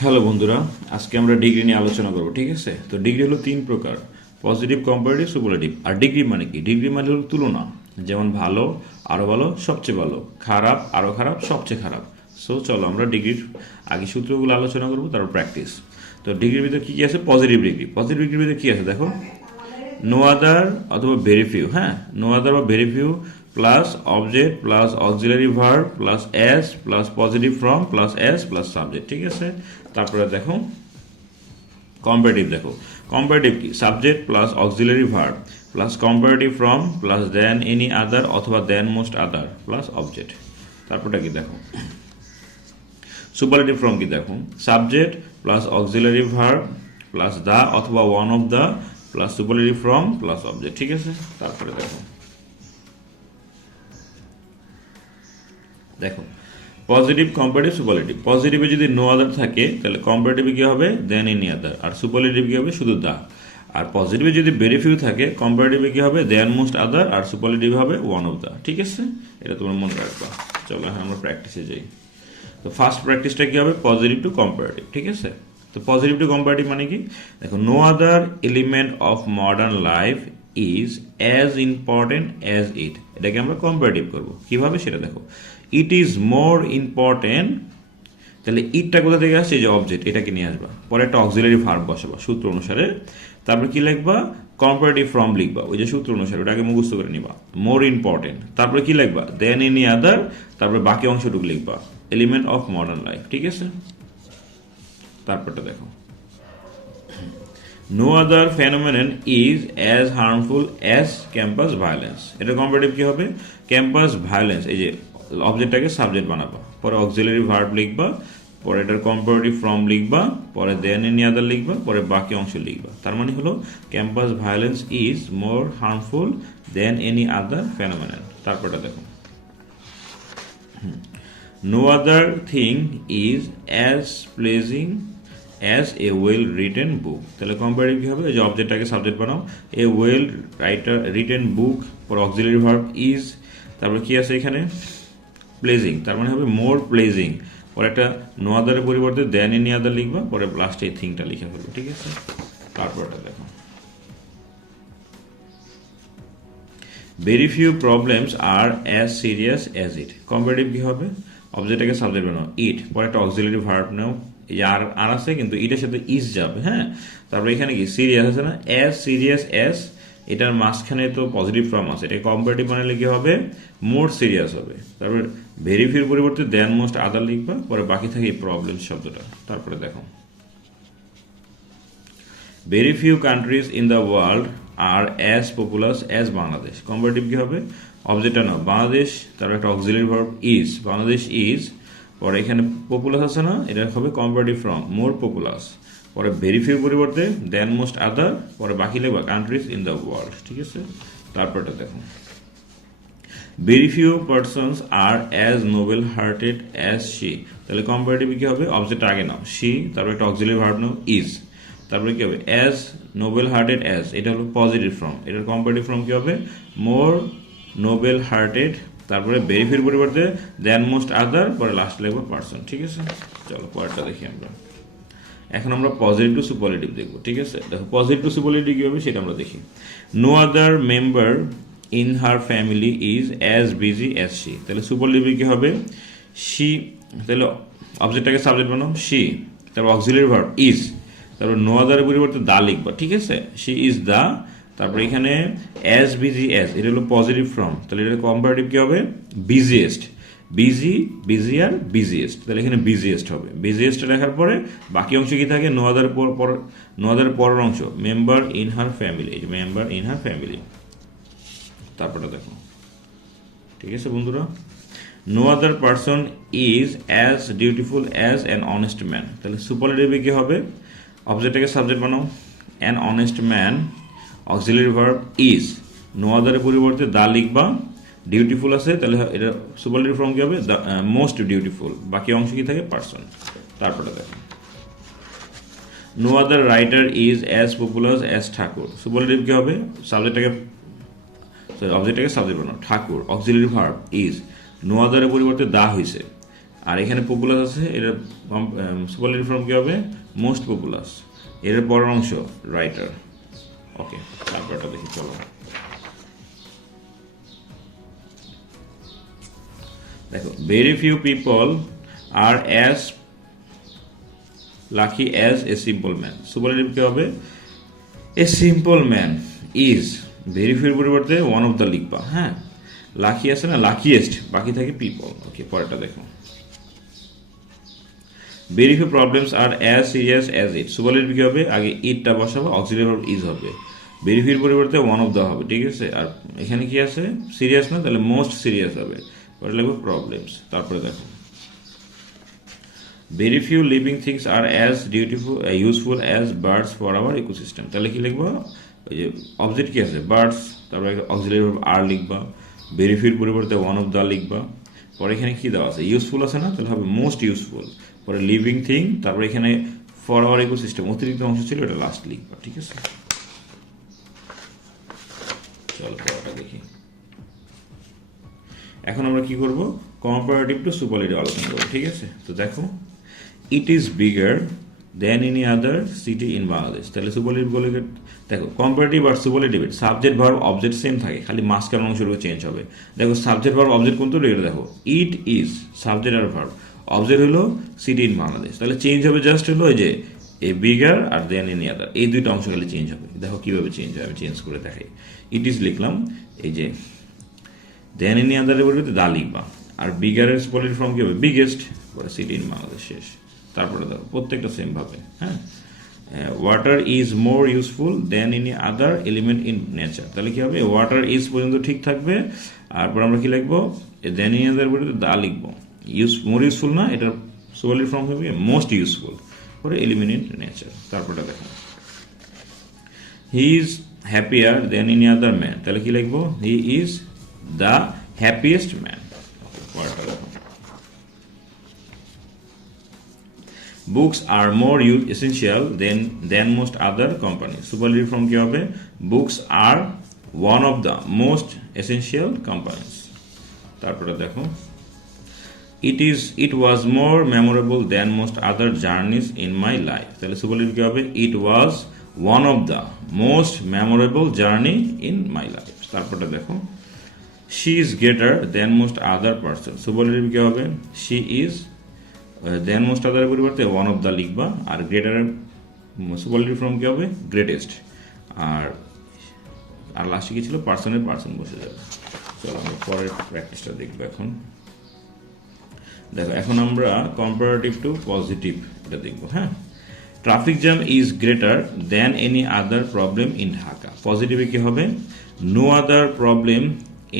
Hello বন্ধুরা, আজকে আমরা ডিগ্রি নিয়ে আলোচনা করব। ঠিক আছে, তো ডিগ্রি হলো তিন প্রকার: পজিটিভ, কম্পারেটিভ, সুপারলেটিভ। আর ডিগ্রি মানে কি? ডিগ্রি মানে হলো তুলনা। যেমন ভালো, আরো ভালো, সবচেয়ে ভালো; খারাপ, আরো খারাপ, সবচেয়ে খারাপ। সো চলো আমরা ডিগ্রির আগে সূত্রগুলো আলোচনা করবো, তারপর প্র্যাকটিস। তো ডিগ্রির ভিতরে কি কি আছে? Positive degree. পজিটিভ ডিগ্রির ভিতরে কি আছে দেখো: নো আদার অথবা ভেরি ফিউ, হ্যাঁ, নো আদার বা very few plus object plus auxiliary verb plus as plus positive form plus as plus subject. ঠিক আছে, তারপরে দেখো কম্পারেটিভ। দেখো কম্পারেটিভ কি? Subject plus auxiliary verb plus comparative form plus than any other অথবা than most other plus object. তারপরটা কি দেখো সুপারলেটিভ ফ্রম কি? দেখো subject plus auxiliary verb plus the অথবা one of the plus superlative from plus object. ঠিক আছে, তারপরে দেখো দেখো পজিটিভ, কম্পারেটিভ, সুপারলেটিভ। পজিটিভে যদি নো আদার থাকে তাহলে কম্পারেটিভে কি হবে? দেন এনি আদার। আর সুপারলেটিভ কি হবে? শুধু দা। আর পজিটিভে যদি ভেরি ফিউ থাকে কম্পারেটিভে কি হবে? দেন মোস্ট আদার। আর সুপারলেটিভ হবে ওয়ান অফ দা। ঠিক আছে, এটা তোমরা মনে রাখবা। চলো এখন আমরা প্র্যাকটিসে যাই। তো ফার্স্ট প্র্যাকটিসটা কি হবে? Positive to comparative. ঠিক আছে, তো পজিটিভ টু কম্পারেটিভ মানে কি? দেখো no other element of modern life is as important as it. এটাকে আমরা কম্পারেটিভ করবো কিভাবে সেটা দেখো। ইট ইজ মোর ইম্পর্টেন্ট, তাহলে ইটটা কোথা থেকে আসছে? যে অবজেক্ট, এটাকে নিয়ে আসবা, পরে একটা অক্সিলারি ভার্ব বসাবা সূত্র অনুসারে, তারপরে কি লিখবা? কম্পারেটিভ ফর্ম লিখবা, ওই যে সূত্র অনুসারে, ওটাকে মুখস্থ করে নিবা। মোর ইম্পর্টেন্ট, তারপরে কি লিখবা? দেন এনি আদার, তারপরে বাকি অংশটুকু লিখবা এলিমেন্ট অফ মডার্ন লাইফ। ঠিক আছে, তারপরটা দেখো no other phenomenon is as harmful as campus violence. এটা কম্পারেটিভ কি হবে? ক্যাম্পাস ভায়োলেন্স, এই যে অবজেক্টটাকে সাবজেক্ট বানাবা, পরে অক্সিলারি ভার্ব লিখবা, পরে এটার কম্পারেটিভ ফর্ম লিখবা, পরে দেন এনি আদার লিখবা, পরে বাকি অংশ লিখবা। তার মানে হলো campus violence is more harmful than any other phenomenon. তারপরটা দেখো no other thing is as pleasing as a well written book. তাহলে কম্পারেটিভ কি হবে? যে অবজেক্টটাকে সাবজেক্ট বানাও, a well writer written book, পর অক্সিলারি ভার্ব ইজ, তারপরে কি আছে এখানে? প্লেজিং, তার মানে হবে মোর প্লেজিং, পরে একটা নো আদারের পরিবর্তে দেন এনি আদার লিখবা, পরে লাস্টে এই থিংটা লিখে ফেলবো। ঠিক আছে, তারপরটা দেখো very few problems are as serious as it. Comparative কি হবে? অবজেক্টটাকে সাবজেক্ট বানাও, ইট, পরে একটা অক্সিলারি ভার্ব নাও, এই আর আছে কিন্তু এটার সাথে ইজ যাবে, হ্যাঁ। তারপরে এখানে কি সিরিয়াস আছে না? অ্যাজ সিরিয়াস অ্যাজ, এটার মাঝখানে তো পজিটিভ ফর্ম আছে, এটা কম্পারেটিভ বানালে কি হবে? মোর সিরিয়াস হবে। তারপরে ভেরি ফিউর পরিবর্তে দেন মোস্ট আদার লিখবা, পরে বাকি থাকে এই প্রবলেম শব্দটা। তারপরে দেখো very few countries in the world are as populous as Bangladesh. Comparative কি হবে? অবজেক্টটা না বাংলাদেশ, তারপর একটা auxiliary verb is, Bangladesh is, পরে এখানে পপুলাস আছে না, এটা হবে কম্পারেটিভ ফ্রম মোর পপুলাস, পরে ভেরি ফিউ পরিবর্তে দেন মোস্ট আদার, পরে বাকি লিখবা কান্ট্রিজ ইন দ্য ওয়ার্ল্ড। ঠিক আছে, তারপরটা দেখো very few persons are as noble hearted as she. তাহলে কম্পারেটিভ কি হবে? অবজেক্ট আগে নাও শি, তারপর একটা অক্সিলারি ভার্ব নাও ইজ, তারপরে কি হবে? অ্যাজ নোবেল হার্টেড অ্যাজ, এটা হলো পজিটিভ ফর্ম, এটার কম্পারেটিভ ফর্ম কি হবে? মোর নোবেল হার্টেড, তারপরে ভেরি ফিউর পরিবর্তে দেন মোস্ট আদার, পরে লাস্ট লিখবো পার্সন। ঠিক আছে, চলো পরেরটা দেখি আমরা। এখন আমরা পজিটিভ টু সুপারলেটিভ দেখবো। ঠিক আছে, দেখো পজিটিভ টু সুপারলেটিভ কি হবে সেটা আমরা দেখি। No other member in her family is as busy as she. তাহলে সুপারলেটিভ কি হবে? শি, তাহলে অবজেক্টটাকে সাবজেক্ট বানাও শি, তারপর অক্সিলারি ভার্ব ইজ, তারপর নো আদারের পরিবর্তে দা লিখবা। ঠিক আছে, শি ইজ দা, তারপর এখানে অ্যাজ বিজি অ্যাজ, এটা হলো পজিটিভ ফর্ম, তাহলে এটা কম্পারেটিভ কি হবে? বিজিয়েস্ট, বিজি, বিজি আর বিজিয়েস্ট, তাহলে এখানে বিজিয়েস্ট হবে। বিজিয়েস্ট লেখার পরে বাকি অংশ কি থাকে? নো আদার নো আদার পরের অংশ মেম্বার ইন হার ফ্যামিলি, এই যে মেম্বার ইন হার ফ্যামিলি। তারপরে দেখো, ঠিক আছে বন্ধুরা, no other person is as dutiful as an honest man. তাহলে সুপারলেটিভে কি হবে? অবজেক্টটাকে সাবজেক্ট বানাও, an honest man, auxiliary verb is, no আদারের পরিবর্তে দা লিখবা, ডিউটিফুল আছে, তাহলে এটা সুপারলেটিভ ফর্ম কি হবে? দ্য মোস্ট ডিউটিফুল, বাকি অংশ কি থাকে? পার্সন। তারপরে দেখো no other writer is as popular as Thakur. Superlative কি হবে? সাবজেক্টটাকে অবজেক্টটাকে সাবজেক্ট বানাও Thakur, auxiliary verb is, no আদারের পরিবর্তে দা হয়েছে, আর এখানে পপুলাস আছে, এটা সুপারলেটিভ ফর্ম কি হবে? Most populous. এর পরের অংশ রাইটার। ওকে, তারপরটা দেখি চলো। দেখো, very few people are as lucky as a simple man. Superlative কি হবে? A simple man is, very ফিউর পরিবর্তে ওয়ান অফ দ্য লিখবা। হ্যাঁ, লাকি আছে না, লাকিয়েস্ট, বাকি থাকে পিপল। ওকে, পরেরটা দেখো। Very few problems are as serious as it. Superlative কি হবে? আগে ইটটা বসাবো, অক্সিলারি ভার্ব ইজ হবে, ভেরি ফিউর পরিবর্তে ওয়ান অফ দ্য হবে, ঠিক আছে। আর এখানে কি আছে? সিরিয়াস না, তাহলে মোস্ট সিরিয়াস হবে, পরে লিখবো প্রবলেমস। তারপরে দেখো, very few living things are as useful as birds for our ecosystem. তাহলে কি লিখবো? ওই যে অবজেক্ট কি আছে? বার্ডস, তারপরে অক্সিলারি ভার্ব আর লিখবা, ভেরি ফিউর পরিবর্তে ওয়ান অফ দ্য লিখবা, পরে এখানে কি দেওয়া আছে? ইউজফুল আছে না, তাহলে হবে মোস্ট ইউজফুল, পরে লিভিং থিং, তারপরে এখানে ফর আওয়ার ইকোসিস্টেম অতিরিক্ত অংশ ছিল, এটা লাস্ট লিখবা, ঠিক আছে। চলো পরেরটা দেখি। এখন আমরা কি করব? কম্পারেটিভ টু সুপারলেটিভ আলোচনা করবো, ঠিক আছে। তো দেখো, it is bigger than any other city in Bangladesh. তাহলে সুপারলেটিভ বলে দেখো, কম্পারেটিভ আর সুপারলেটিভের সাবজেক্ট ভার্ব অবজেক্ট সেম থাকে, খালি মাঝখান অংশটুকু চেঞ্জ হবে। দেখো, সাবজেক্ট ভার্ব অবজেক্ট কোনটা এটা দেখো, ইট ইজ সাবজেক্ট আর ভার্ব, অবজেক্ট হলো সিটি ইন বাংলাদেশ। তাহলে চেঞ্জ হবে জাস্ট হলো ওই যে এ বিগার আর দেন এনি আদার, এই দুইটা অংশ খালি চেঞ্জ হবে। দেখো কিভাবে চেঞ্জ হবে, আমি চেঞ্জ করে দেখাই। ইট ইজ লিখলাম, এই যে দেন এনি আদারের পরিবর্তে দা লিখবা, আর বিগারের সুপারলেটিভ ফর্ম কি হবে? বিগেস্ট, পরে সিটি ইন বাংলাদেশ, শেষ। তারপরে দেখো প্রত্যেকটা সেম ভাবে। হ্যাঁ, water is more useful then any other element in nature. তাহলে কি হবে? ওয়াটার ইজ পর্যন্ত ঠিক থাকবে, তারপর আমরা কি লিখবো? দেন এনি আদার পরিবর্তে দা লিখবো। মোর ইউজফুল না, এটার সুপারলেটিভ ফর্ম হবে মোস্ট ইউজফুল, পরে এলিমেন্ট ইন নেচার। তারপরটা দেখো, he is happier than any other man. তাহলে কি লিখবো? He is the happiest man. Books are more essential than most other company. Superlative form কি হবে? Books are one of the most essential companies. তারপরে দেখো, it was more memorable than most other journeys in my life. তাহলে superlative কি হবে? It was one of the most memorable journey in my life. তারপরে দেখো, she is greater then most other person. Superlative কি হবে? She is then most আদারের পরিবর্তে one of the লিখবা, আর গ্রেটারের superlative form কি হবে? গ্রেটেস্ট। আর লাস্টে কি ছিল? পার্সনের পার্সন বসে যাবে। চলো আমরা পরের প্র্যাকটিসটা দেখবো। এখন দেখো, এখন আমরা কম্পারেটিভ টু পজিটিভ এটা দেখবো। হ্যাঁ, traffic jam is greater than any other problem in Dhaka. পজিটিভে কি হবে? No other problem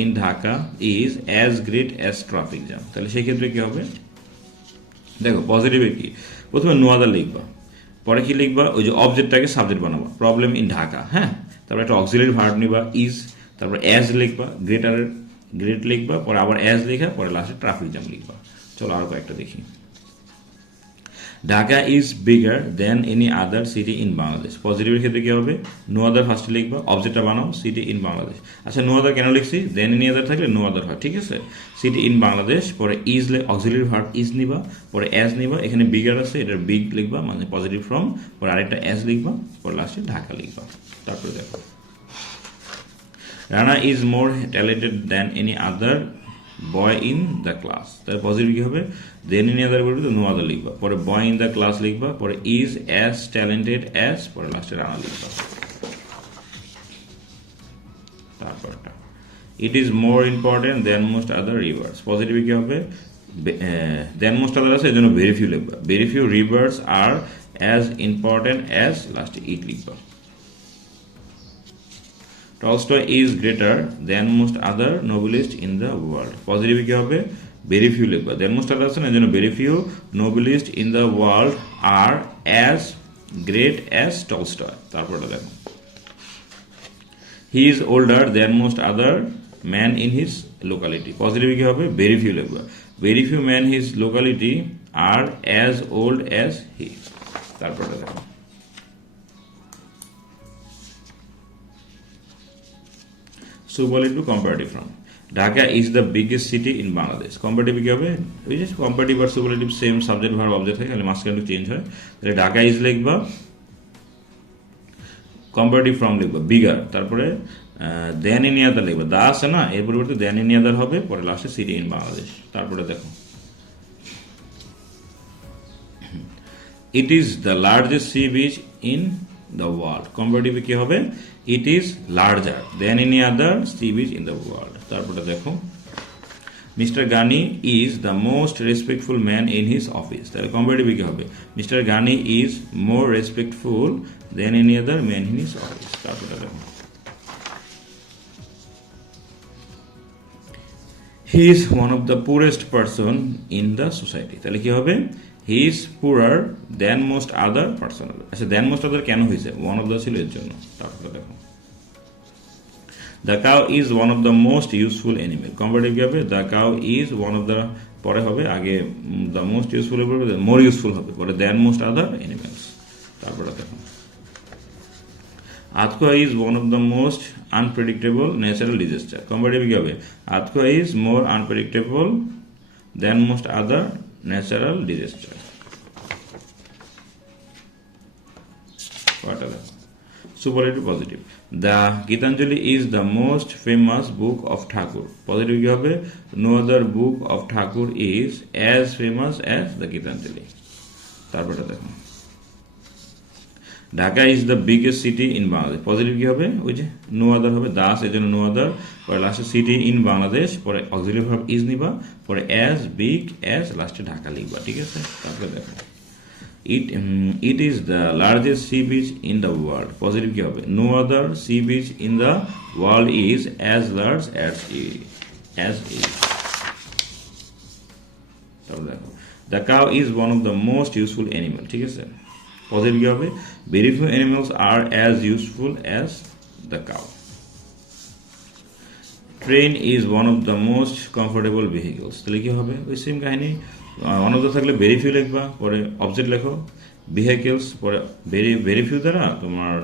in Dhaka is as great as traffic jam. তাহলে সেই ক্ষেত্রে কি হবে? দেখো, পজিটিভে কি? প্রথমে নো আদার লিখবা, পরে কি লিখবা? ওই যে অবজেক্টটাকে সাবজেক্ট বানাবা, প্রবলেম ইন ঢাকা। হ্যাঁ, তারপরে একটা অক্সিলারি ভার্ব নিবা ইজ, তারপর অ্যাজ লিখবা, গ্রেটারের গ্রেট লিখবা, পরে আবার অ্যাজ লেখা, পরে লাস্টে ট্রাফিক জ্যাম লিখবা। চলো আরো কয়েকটা দেখি। Dhaka is bigger than any other city in Bangladesh. পজিটিভের ক্ষেত্রে কি হবে? নো আদার ফার্স্টে লিখবা, অবজেক্টটা বানাও, সিটি ইন বাংলাদেশ। আচ্ছা, নো আদার কেন লিখছি? দেন এনি আদার থাকলে নো আদার হয়, ঠিক আছে। সিটি ইন বাংলাদেশ, পরে ইজ অক্সিলারি ভার্ব ইজ নিবা, পরে অ্যাজ নিবা, এখানে বিগার আছে, এটার বিগ লিখবা, মানে পজিটিভ ফর্ম, পরে আরেকটা অ্যাজ লিখবা, পরে লাস্টে ঢাকা লিখবা। তারপরে দেখো, Rana is more talented then any other boy in the class. তাহলে পজিটিভ কি হবে? দেন এনি আদার বলবে নো আদার লিখবা, পরে বয় ইন দ্য ক্লাস লিখবা, পরে ইজ অ্যাজ ট্যালেন্টেড অ্যাজ, পরে লাস্টে রানা লিখবা। তারপরটা, it is more important than most other rivers. Positive কি হবে? দেন মোস্ট আদার আছে, এই জন্য ভেরি ফিউ লিখবা, ভেরি ফিউ রিভার্স আর অ্যাজ ইম্পর্টেন্ট অ্যাজ, লাস্টে ইট লিখবা। Tolstoy is greater than most other novelists in the world. Positive কি হবে? Very few লিখবা, than most other আছে না, যেন very few novelists in the world are as great as Tolstoy. তারপরটা দেখো, he is older than most other men in his locality. Positive কি হবে? Very few লিখবা, very few men in his locality are as old as he. তারপরটা দেখো, superlative to comparative form. Dhaka is the biggest city in Bangladesh. Comparative কি হবে? ওই যে comparative আর superlative same subject verb object থাকে, খালি মাঝখানে চেঞ্জ হয়। তাহলে ঢাকা ইজ লিখবা, কম্পারেটিভ ফর্ম লিখবা বিগার, তারপরে দেন ইন ইয়াদার লিখবা, দা আছে না, এর পরিবর্তে দেন ইন ইয়াদার হবে, পরে লাস্টে সিটি ইন বাংলাদেশ। তারপরে দেখো, it is the largest sea beach in the world. কম্পারেটিভে কি হবে? It is larger than any other sea beach in the world. তারপরে দেখো, mister Gani is the most respectful man in his office. তাহলে কম্পারেটিভে কি হবে? Mister Gani is more respectful than any other man in his office. তারপরে দেখো, he is one of the poorest person in the society. তাহলে কি হবে? হি is poorer than most other person. আচ্ছা, দেন মোস্ট আদার কেন হয়েছে? ওয়ান অফ দ্য ছিল এর জন্য। তারপরে দেখো, the cow is one of the most useful animal. Comparative কি হবে? The cow is one of the, পরে হবে আগে দ্য মোস্ট ইউজফুল হবে, মোর ইউজফুল হবে, পরে দেন মোস্ট আদার অ্যানিমেলস। তারপরে দেখো, earthquake is one of the most unpredictable natural disaster. Comparative কি হবে? Earthquake is more unpredictable than most other natural disaster. Superlative positive, the Gitanjali is the most famous book of Thakur. Positive কি হবে? No other book of Thakur is as famous as the Gitanjali. তারপরে দেখো, Dhaka is the biggest city in Bangladesh. Positive কি হবে? ওই যে no other হবে, দাস এর জন্য নো আদার, পরে লাস্টে সিটি ইন বাংলাদেশ, পরে অক্সিলারি ভার্ব ইজ নিবা, পরে অ্যাজ বিগ অ্যাজ, লাস্টে ঢাকা লিখবা। ঠিক আছে? তারপরে দেখো, it is the largest sea beach in the world. Positive কি হবে? No other sea beach in the world is as large as it. তারপরে দেখো, the cow is one of the most useful animal. ঠিক আছে? Positive কি হবে? Very few animals are as useful as the cow. Train is one of the most comfortable vehicles. তাহলে কি হবে? ওই সেম কাহিনী, ওয়ান অফ দ্য থাকলে ভেরি ফিউ লিখবা, পরে অবজেক্ট লেখো, ভেহিকেলস, পরে ভেরি ফিউ দ্বারা তোমার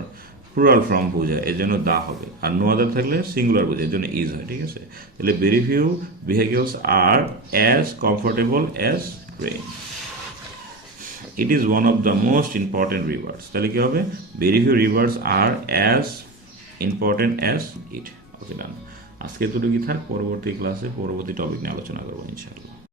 প্লুরাল ফর্ম বোঝায়, এর জন্য দা হবে, আর নো আদার থাকলে সিঙ্গুলার বোঝায়, এর জন্য ইজ হয়। ঠিক আছে? তাহলে very few vehicles are as comfortable as train. It is one of the most important rivers. তাহলে কি হবে? Very few rivers R as important as it. Okay, done. আজকে এতটুকু থাক, পরবর্তী ক্লাসে পরবর্তী টপিক নিয়ে আলোচনা করবো ইনশাআল্লাহ।